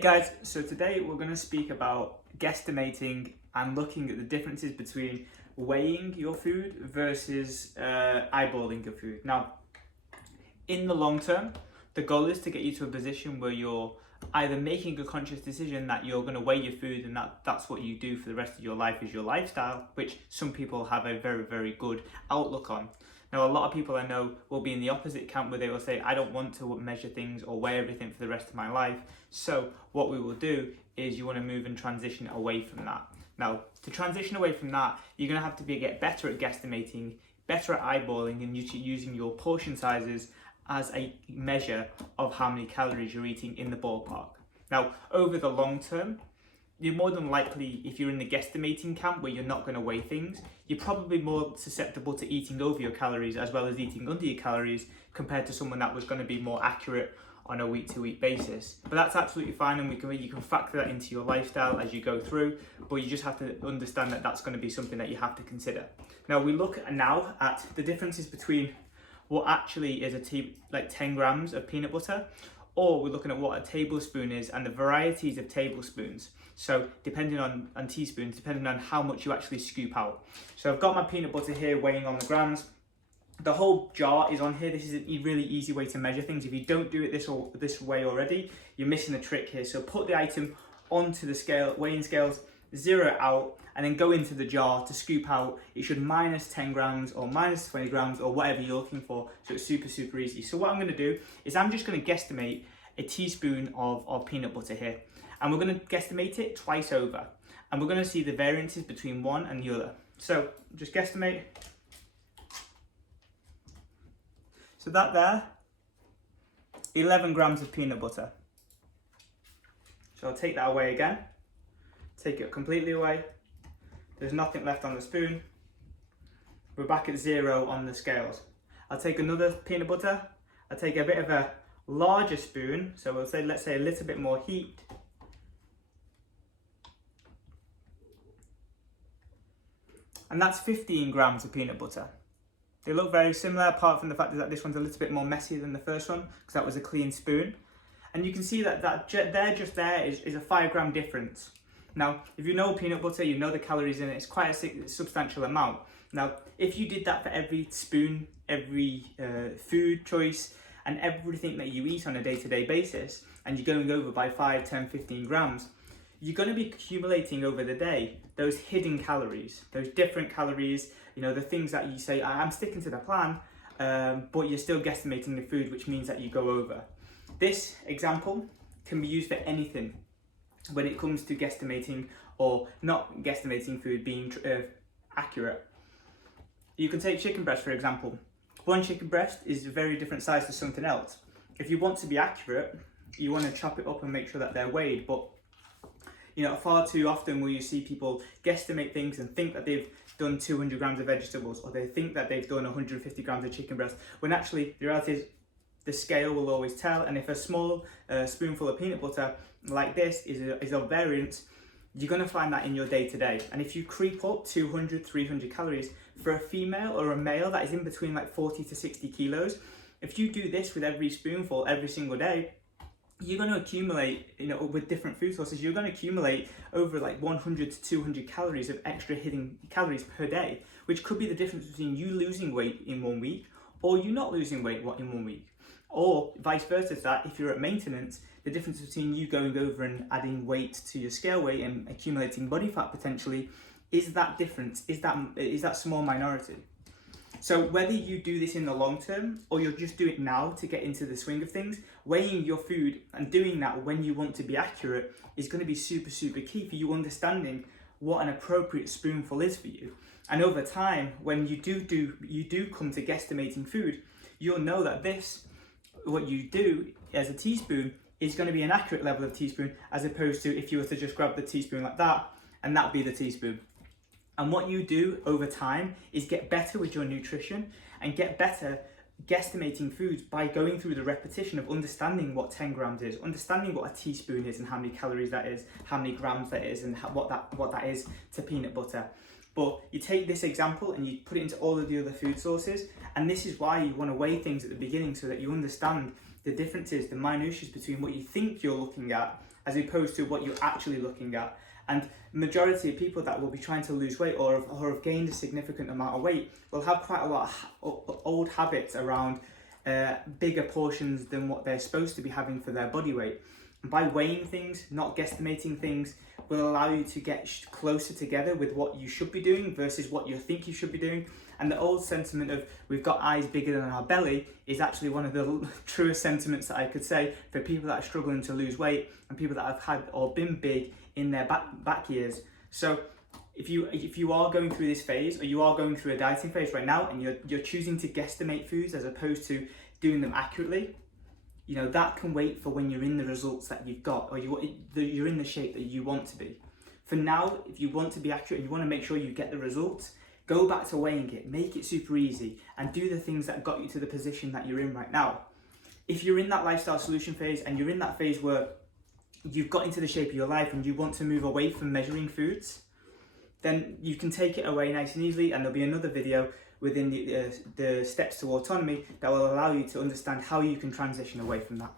Hey guys, so today we're going to speak about guesstimating and looking at the differences between weighing your food versus eyeballing your food. Now, in the long term, the goal is to get you to a position where you're either making a conscious decision that you're going to weigh your food and that's what you do for the rest of your life is your lifestyle, which some people have a very, very good outlook on. Now, a lot of people I know will be in the opposite camp where they will say, I don't want to measure things or weigh everything for the rest of my life. So what we will do is you want to move and transition away from that. Now, to transition away from that, you're going to have to get better at guesstimating, better at eyeballing and using your portion sizes as a measure of how many calories you're eating in the ballpark. Now, over the long term, you're more than likely, if you're in the guesstimating camp where you're not going to weigh things, you're probably more susceptible to eating over your calories as well as eating under your calories compared to someone that was going to be more accurate on a week-to-week basis. But that's absolutely fine, and you can factor that into your lifestyle as you go through, but you just have to understand that that's going to be something that you have to consider. Now, we look now at the differences between what actually is like 10 grams of peanut butter, or we're looking at what a tablespoon is and the varieties of tablespoons. So depending on teaspoons, depending on how much you actually scoop out. So I've got my peanut butter here weighing on the grams. The whole jar is on here. This is a really easy way to measure things. If you don't do it this way already, you're missing a trick here. So put the item onto the scale, weighing scales, zero it out, and then go into the jar to scoop out. It should minus 10 grams or minus 20 grams or whatever you're looking for. So it's super, super easy. So what I'm going to do is I'm just going to guesstimate a teaspoon of peanut butter here. And we're going to guesstimate it twice over. And we're going to see the variances between one and the other. So just guesstimate. So that there, 11 grams of peanut butter. So I'll take that away again. Take it completely away. There's nothing left on the spoon. We're back at zero on the scales. I'll take another peanut butter. I'll take a bit of a larger spoon. So let's say a little bit more heat. And that's 15 grams of peanut butter. They look very similar, apart from the fact that this one's a little bit more messy than the first one, because that was a clean spoon. And you can see that just there is a 5 gram difference. Now, if you know peanut butter, you know the calories in it, it's quite a substantial amount. Now, if you did that for every spoon, every food choice, and everything that you eat on a day-to-day basis, and you're going over by 5, 10, 15 grams, you're going to be accumulating over the day those hidden calories, those different calories, you know, the things that you say, I'm sticking to the plan, but you're still guesstimating the food, which means that you go over. This example can be used for anything when it comes to guesstimating or not guesstimating food being accurate. You can take chicken breast, for example. One chicken breast is a very different size to something else. If you want to be accurate, you want to chop it up and make sure that they're weighed, but you know, far too often will you see people guesstimate things and think that they've done 200 grams of vegetables, or they think that they've done 150 grams of chicken breast, when actually the reality is the scale will always tell. And if a small spoonful of peanut butter like this is of variance, you're going to find that in your day-to-day. And if you creep up 200, 300 calories for a female or a male that is in between like 40 to 60 kilos, if you do this with every spoonful every single day, you're going to accumulate, you know, with different food sources, you're going to accumulate over like 100 to 200 calories of extra hidden calories per day, which could be the difference between you losing weight in 1 week or you not losing weight in 1 week. Or vice versa, that if you're at maintenance, the difference between you going over and adding weight to your scale weight and accumulating body fat potentially is that difference, is that small minority. So whether you do this in the long term or you'll just do it now to get into the swing of things, weighing your food and doing that when you want to be accurate is going to be super, super key for you understanding what an appropriate spoonful is for you. And over time, when you do come to guesstimating food, you'll know that what you do as a teaspoon is going to be an accurate level of teaspoon, as opposed to if you were to just grab the teaspoon like that and that be the teaspoon. And what you do over time is get better with your nutrition and get better guesstimating foods by going through the repetition of understanding what 10 grams is, understanding what a teaspoon is and how many calories that is, how many grams that is, and what that is to peanut butter. But you take this example and you put it into all of the other food sources, and this is why you want to weigh things at the beginning so that you understand the differences, the minutiae between what you think you're looking at as opposed to what you're actually looking at. And majority of people that will be trying to lose weight or have gained a significant amount of weight will have quite a lot of old habits around bigger portions than what they're supposed to be having for their body weight. And by weighing things, not guesstimating things, will allow you to get closer together with what you should be doing versus what you think you should be doing. And the old sentiment of we've got eyes bigger than our belly is actually one of the truest sentiments that I could say for people that are struggling to lose weight and people that have had or been big in their back years. So if you are going through this phase, or you are going through a dieting phase right now, and you're choosing to guesstimate foods as opposed to doing them accurately, you know, that can wait for when you're in the results that you've got, or you're in the shape that you want to be. For now, if you want to be accurate and you want to make sure you get the results, go back to weighing it, make it super easy, and do the things that got you to the position that you're in right now. If you're in that lifestyle solution phase and you're in that phase where you've got into the shape of your life and you want to move away from measuring foods, then you can take it away nice and easily, and there'll be another video within the steps to autonomy that will allow you to understand how you can transition away from that.